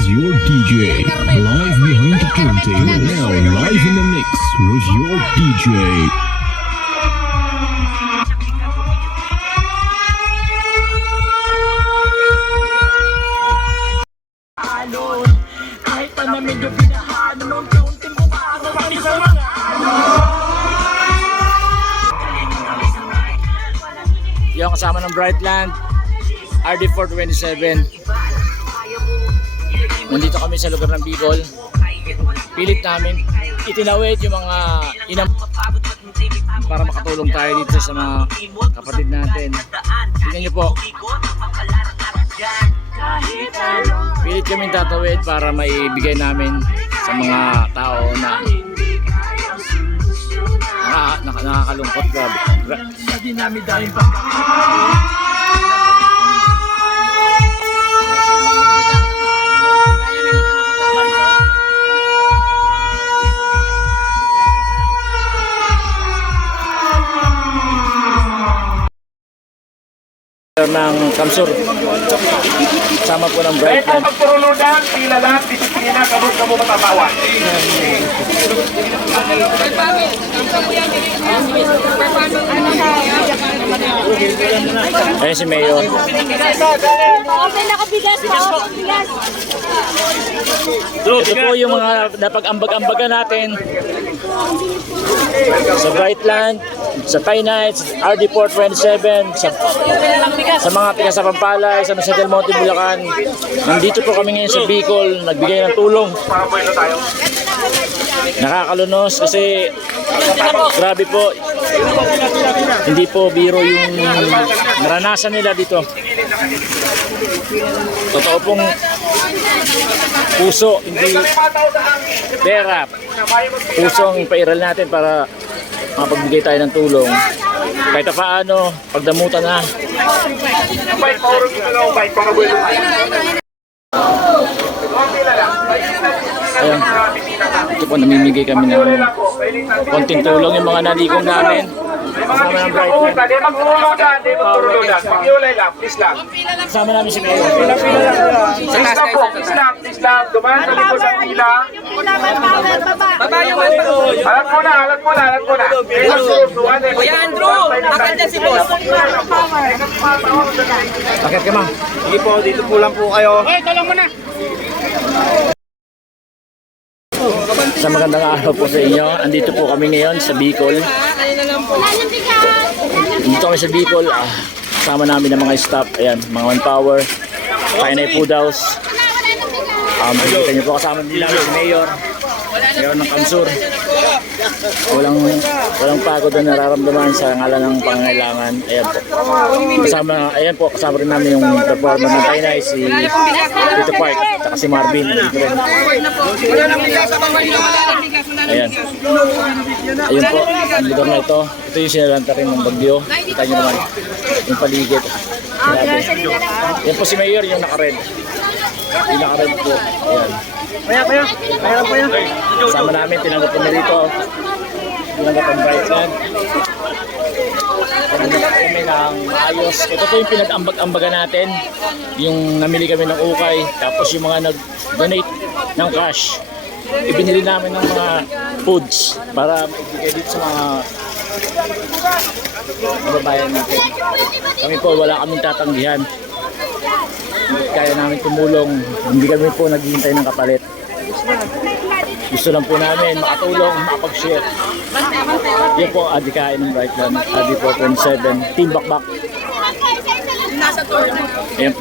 is your DJ, live behind the turntable, now live in the mix with your DJ. Kahit pa na medyo binahan nung kaunting bumago kami sa mga yung kasama ng Brightland RD427. Nandito kami sa lugar ng Bicol. Pilit namin itinawid yung mga inam para makatulong tayo dito sa mga kapatid natin. Tingnan nyo po, pilit kami tatawid para maibigay namin sa mga tao na nakakalungkot. Hindi namin dahil pa ng Kamsur. Sama po ng Brightland. Ito magturuludan, sila lang, disiplina, kabut na mo matatawan. Ayan si Mayor. Okay, nakabigas pa. Bigas. Ito po yung mga napag-ambag-ambagan natin sa Brightland, sa Thai Nights, RD427, sa mga tiga sa Pampalay, sa San Del Monte, Bulacan. Nandito po kami ngayon sa Bicol, nagbigay ng tulong. Nakakalunos kasi grabe po, hindi po biro yung naranasan nila dito. Totoo pong puso, hindi pera. Puso ang ipairal natin para makapagbigay tayo ng tulong. Kahit paano, pagdamutan na. Ayan. Ito po, namimigay kami ng konting tulong yung mga nalikom namin. Kasama ng Brightland. Kasama namin si Mayor. Please lang po, please lang. Dumaan sa likod ng pila. Baba yung Alat mo na. Kuya Andrew, akad na si boss. Bakit ka, ma'am? Sige po, dito po lang po kayo. Sa magandang araw po sa inyo. Andito po kami ngayon sa Bicol. Dito kami sa Bicol. Kasama namin ng mga staff. Ayan, mga manpower. Kainay Food House. Makikita nyo po kasama nila si Mayor. Mayor ng Kamsur. Walang pagod na nararamdaman sa ngalan ng pangangailangan. Ayan po. Kasama rin namin yung performer ng Kainay, si Tito Park, at si Marvin. Ayan. Ayun po, ang lugar na ito. Ito yung sinalanta rin ng bagyo. Kita nyo naman yung paligid. Yan po si Mayor, yung naka-red. Yung naka-red po. Ayan. Sama namin, tinanggap kami dito. Tinanggap ang Brightland. Tinanggap kami ng maayos. Ito po yung pinag-ambag-ambagan natin. Yung namili kami ng ukay. Tapos yung mga nag-donate ng cash. Ibinili namin ng mga foods para maibigay dito sa mga kababayan natin. Kami po, wala kaming tatanggihan. Hindi kaya namin tumulong. Hindi kami po naghihintay ng kapalit. Gusto lang po namin makatulong, makapag-share. Yan po, adikain ng Brightland, RD427, Team Bakbak. Nasa tour. Ayan po.